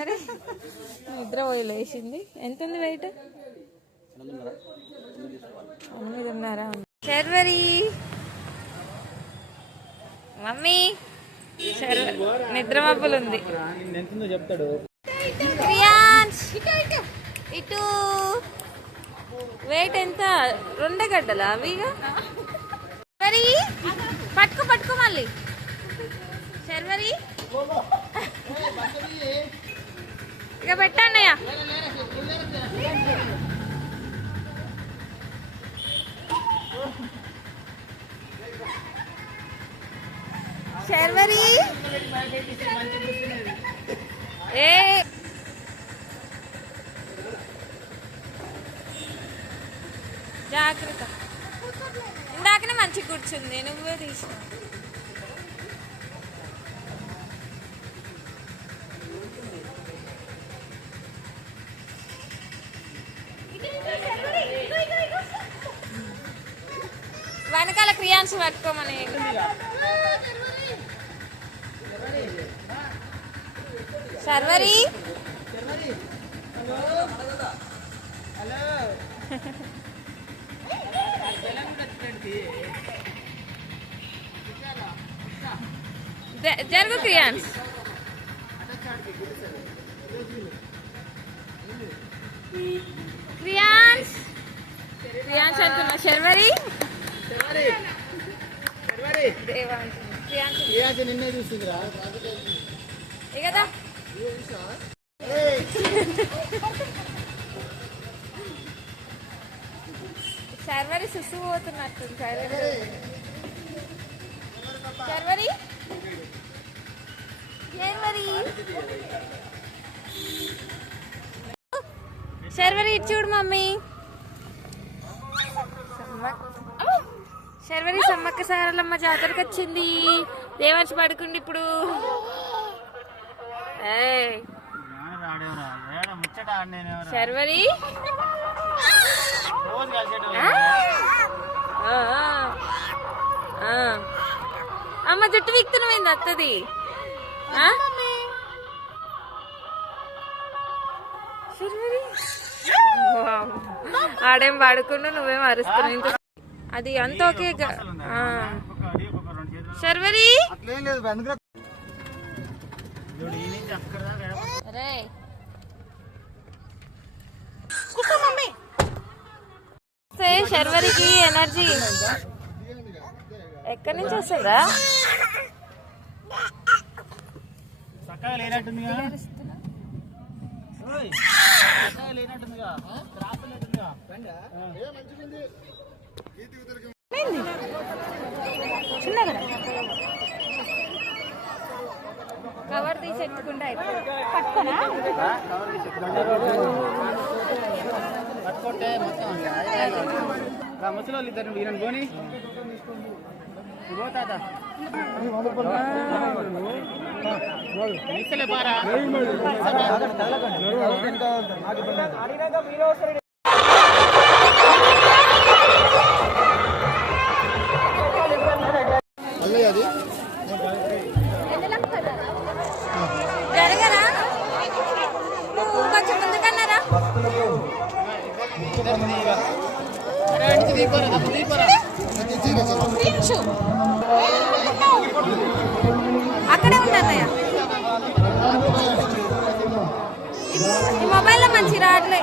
అరే నిద్ర పోయి లేచింది. ఎంత ఉంది వెయిట్? 8:30. శర్వరి మమ్మీ నిద్ర మబ్బులు ఉంది. చెప్తాడు ఇటు వెయిట్ ఎంత? 2 గడ్డలా అవిగా? శర్వరి పట్టుకో మళ్ళీ. శర్వరి ఇక పెట్టన్నయ్య. శర్వరి ఏ జాగ్రత్త. ఇందాకనే మంచిగా కూర్చుంది, నువ్వే తీసిన. వెనకాల క్రియాన్స్ పట్టుకోమని. శర్వరి జరుగు క్రియాన్స్. క్రియాన్స్ అంటున్నా. శర్వరి నిన్నే చూస్తుందిరా కదా. శర్వరి సుసు పోతున్నట్టు. శర్వరి శర్వరి చూడు మమ్మీ. శర్వరి సమ్మక్క సారలమ్మ జాతరకు వచ్చింది. దేవర్షి పడుకుండి ఇప్పుడు. శర్వరి అమ్మ జుట్టు వీక్తున్నమైంది అత్తది. ఆడేం పడుకుండా నువ్వేం అరుస్తున్నావు. అది అంత ఓకే. శర్వరి శర్వరికి ఎనర్జీ ఎక్కడి నుంచి వస్తుందా? కవర్ తీసి ఎత్తుకుంటా పట్టుకోనా? పట్టుకుంటే మొత్తం ముసలి ఇద్దరు ఈయన పోని పోతా పారా. జరగరా కొంచెం ముందుకన్నారా? అక్కడే ఉన్నారయ్యా. ఈ మొబైల్లో మంచి రావట్లే.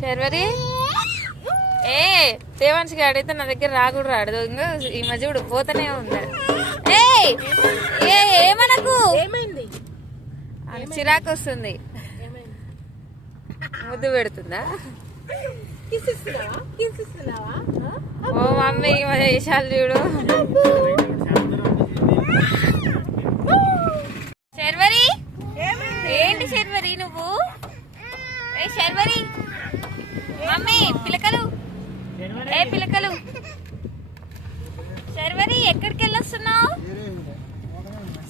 శర్వరి దేవాన్షికి అడిగితే నా దగ్గర రాకూడదు. రాడు ఇంకా ఈ మధ్య కూడా పోతూనే ఉంది. ఏమనకు, చిరాకు వస్తుంది. ముద్దు పెడుతుందా? ఓ మమ్మీ వేషాలు చూడు. శర్వరి ఏంటి శర్వరి నువ్వు? శర్వరి మమ్మీ పిలకలు పిలకలు. శర్వరి ఎక్కడికి వెళ్ళొస్తున్నావు?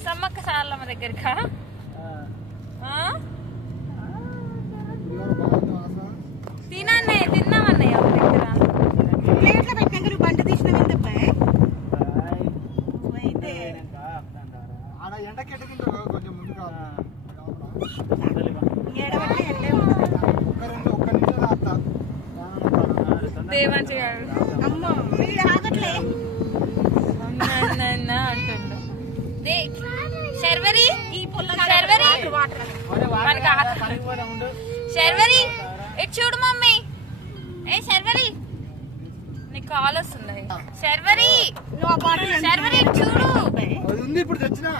సమ్మక్క సారలమ్మ దగ్గరకా? తిన్నామన్నయ్య దగ్గర. బంట తీసిన ఎండకెట్టుకుంటారు కొంచెం ముందుకు. దేవాంశ్ గారు అంటుండు శర్వరి శర్వరి శర్వరి ఇటు చూడు మమ్మీ ఏ శర్వరి నీకు కాల్ వస్తుంది శర్వరి శర్వరి ఇటు చూడు ఉంది ఇప్పుడు తెచ్చినా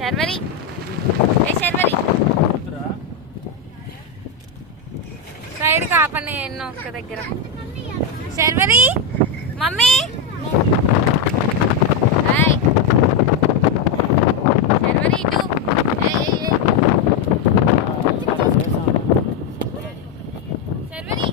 శర్వరి ఏ శర్వరి సైడ్ కాపని ఎన్నో ఒక్క దగ్గర శర్వరి మమ్మీ శర్వరి ఇటు శర్వరి